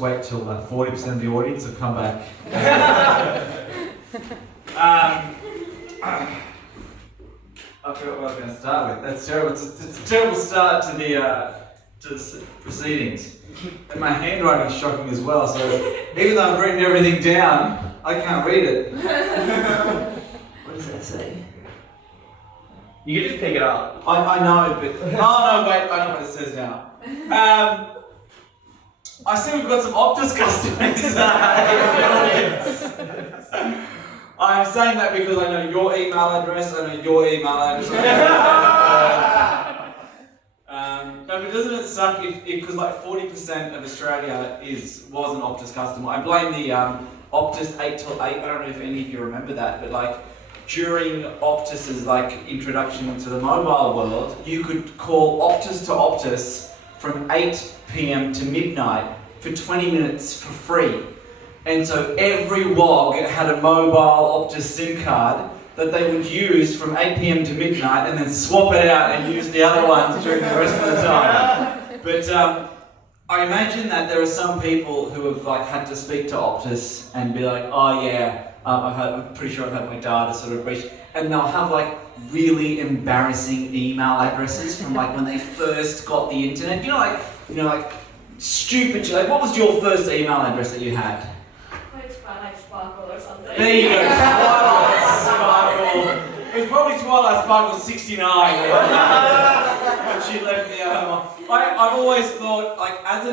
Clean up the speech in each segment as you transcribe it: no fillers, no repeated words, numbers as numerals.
wait till 40% of the audience have come back. I forgot what I was going to start with. That's terrible. It's a terrible start to the proceedings. And my handwriting is shocking as well, so even though I've written everything down, I can't read it. What does that say? You can just pick it up. I know, but... Oh no, wait, I know what it says now. I see we've got some Optus customers in the audience. I'm saying that because I know your email address, I know your email address. No, but doesn't it suck if because like 40% of Australia was an Optus customer. I blame the Optus 8 till 8. I don't know if any of you remember that, but like during Optus's like introduction into the mobile world, you could call Optus to Optus from 8 p.m. to midnight for 20 minutes for free. And so every WOG had a mobile Optus SIM card that they would use from 8 p.m. to midnight and then swap it out and use the other ones during the rest of the time. But I imagine that there are some people who have like had to speak to Optus and be like, oh yeah, I'm pretty sure I've had my data sort of reached, and they'll have like really embarrassing email addresses from like when they first got the internet. You know, like stupid shit. Like, what was your first email address that you had? Twilight Sparkle or something. There you go, Twilight Sparkle. It was probably Twilight Sparkle 69 when she left me at home. I've always thought, like, as a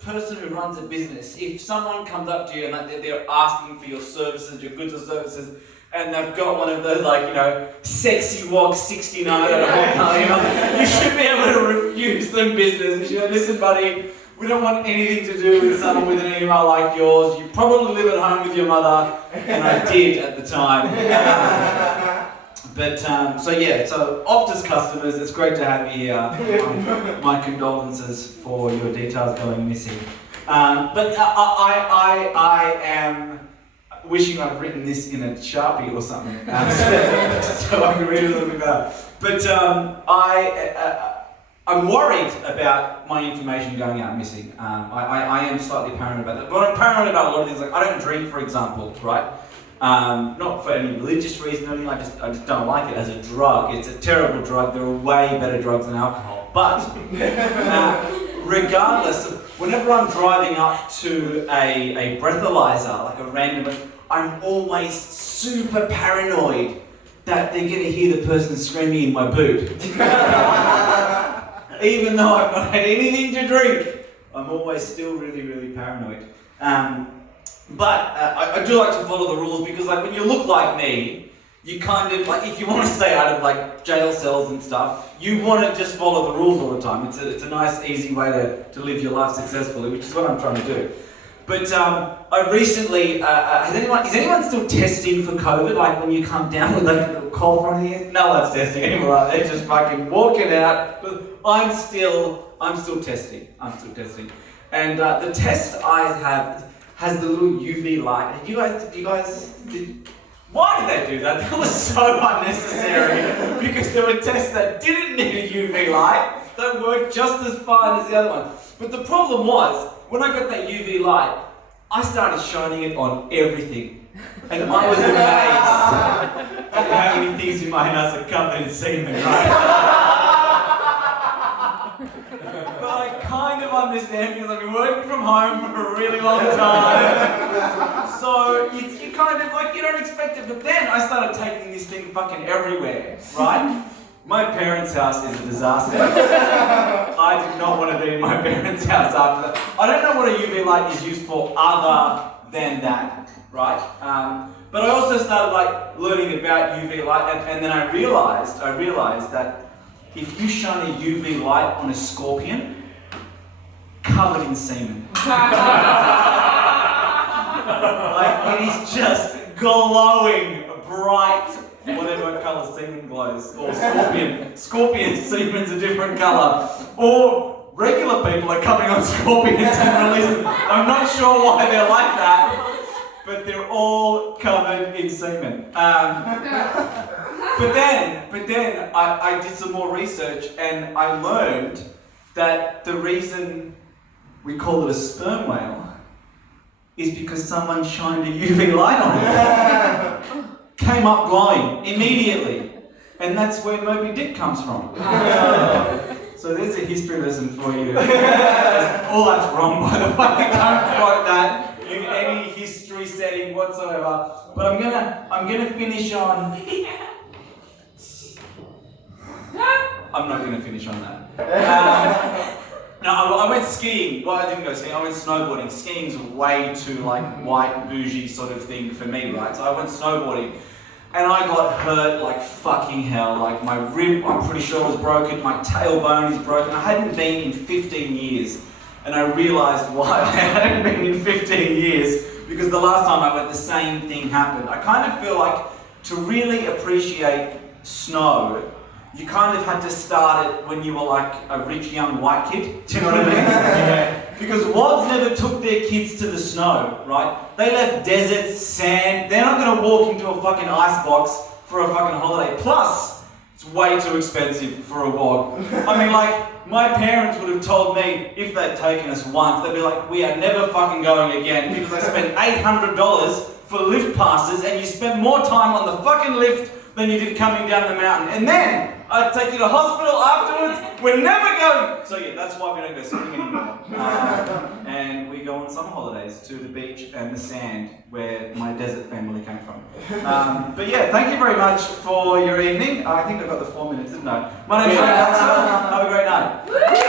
person who runs a business, if someone comes up to you and like, they're asking for your services, your goods or services, and they've got one of those, like, you know, sexy WOG 69 at a hotmail, you should be able to refuse them business. You should go, listen, buddy, we don't want anything to do with someone with an email like yours. You probably live at home with your mother, and I did at the time. So Optus customers, it's great to have you here. My condolences for your details going missing. But I am wishing I'd written this in a Sharpie or something, so I can read it a little bit better. But I'm worried about my information going out missing. I am slightly paranoid about that. But I'm paranoid about a lot of things. Like, I don't drink, for example, right? Not for any religious reason or anything. I just don't like it as a drug. It's a terrible drug. There are way better drugs than alcohol. But regardless, whenever I'm driving up to a breathalyzer, like a random, I'm always super paranoid that they're going to hear the person screaming in my boot. Even though I've not had anything to drink, I'm always still really, really paranoid. But I do like to follow the rules because, like, when you look like me, you kind of, like, if you want to stay out of, like, jail cells and stuff, you want to just follow the rules all the time. It's a nice, easy way to live your life successfully, which is what I'm trying to do. But I recently, is anyone still testing for COVID? Like when you come down with like a little cough on here? No one's testing anymore, are they? Just fucking walking out. I'm still testing. And the test I have has the little UV light. Why did they do that? That was so unnecessary because there were tests that didn't need a UV light that worked just as fine as the other one. But the problem was, when I got that UV light, I started shining it on everything. And I was amazed at how many things in my house are covered in semen, right? But I kind of understand because I've been working from home for a really long time. So you kind of, like, you don't expect it. But then I started taking this thing fucking everywhere, right? My parents' house is a disaster. I did not want to be in my parents' house after that. I don't know what a UV light is used for other than that, right? But I also started like learning about UV light, and then I realized that if you shine a UV light on a scorpion, covered in semen. Like, it is just glowing, bright, whatever colour semen glows, or scorpion semen's a different colour, or regular people are coming on scorpions and releasing. I'm not sure why they're like that, but they're all covered in semen. But then I did some more research and I learned that the reason we call it a sperm whale, is because someone shined a UV light on it. Came up glowing immediately. And that's where Moby Dick comes from. So there's a history lesson for you. All that's wrong, by the way. Don't quote that in any history setting whatsoever. But I'm gonna finish on. I'm not gonna finish on that. No, I went skiing. Well, I didn't go skiing. I went snowboarding. Skiing's way too like white bougie sort of thing for me, right? So I went snowboarding. And I got hurt like fucking hell. Like my rib, I'm pretty sure was broken. My tailbone is broken. I hadn't been in 15 years. And I realised why I hadn't been in 15 years. Because the last time I went, the same thing happened. I kind of feel like to really appreciate snow, you kind of had to start it when you were like a rich young white kid. Do you know what I mean? Yeah. Because Wods never took their kids to the snow, right? They left deserts, sand. They're not going to walk into a fucking icebox for a fucking holiday. Plus, it's way too expensive for a Wog. I mean, like, my parents would have told me if they'd taken us once, they'd be like, we are never fucking going again because I spent $800 for lift passes and you spent more time on the fucking lift than you did coming down the mountain. And then I'd take you to hospital afterwards. We're never going. So yeah, that's why we don't go skiing anymore. And we go on summer holidays to the beach and the sand where my desert family came from. But yeah, thank you very much for your evening. I think I've got the 4 minutes, didn't I? My name's Baxter. Have a great night.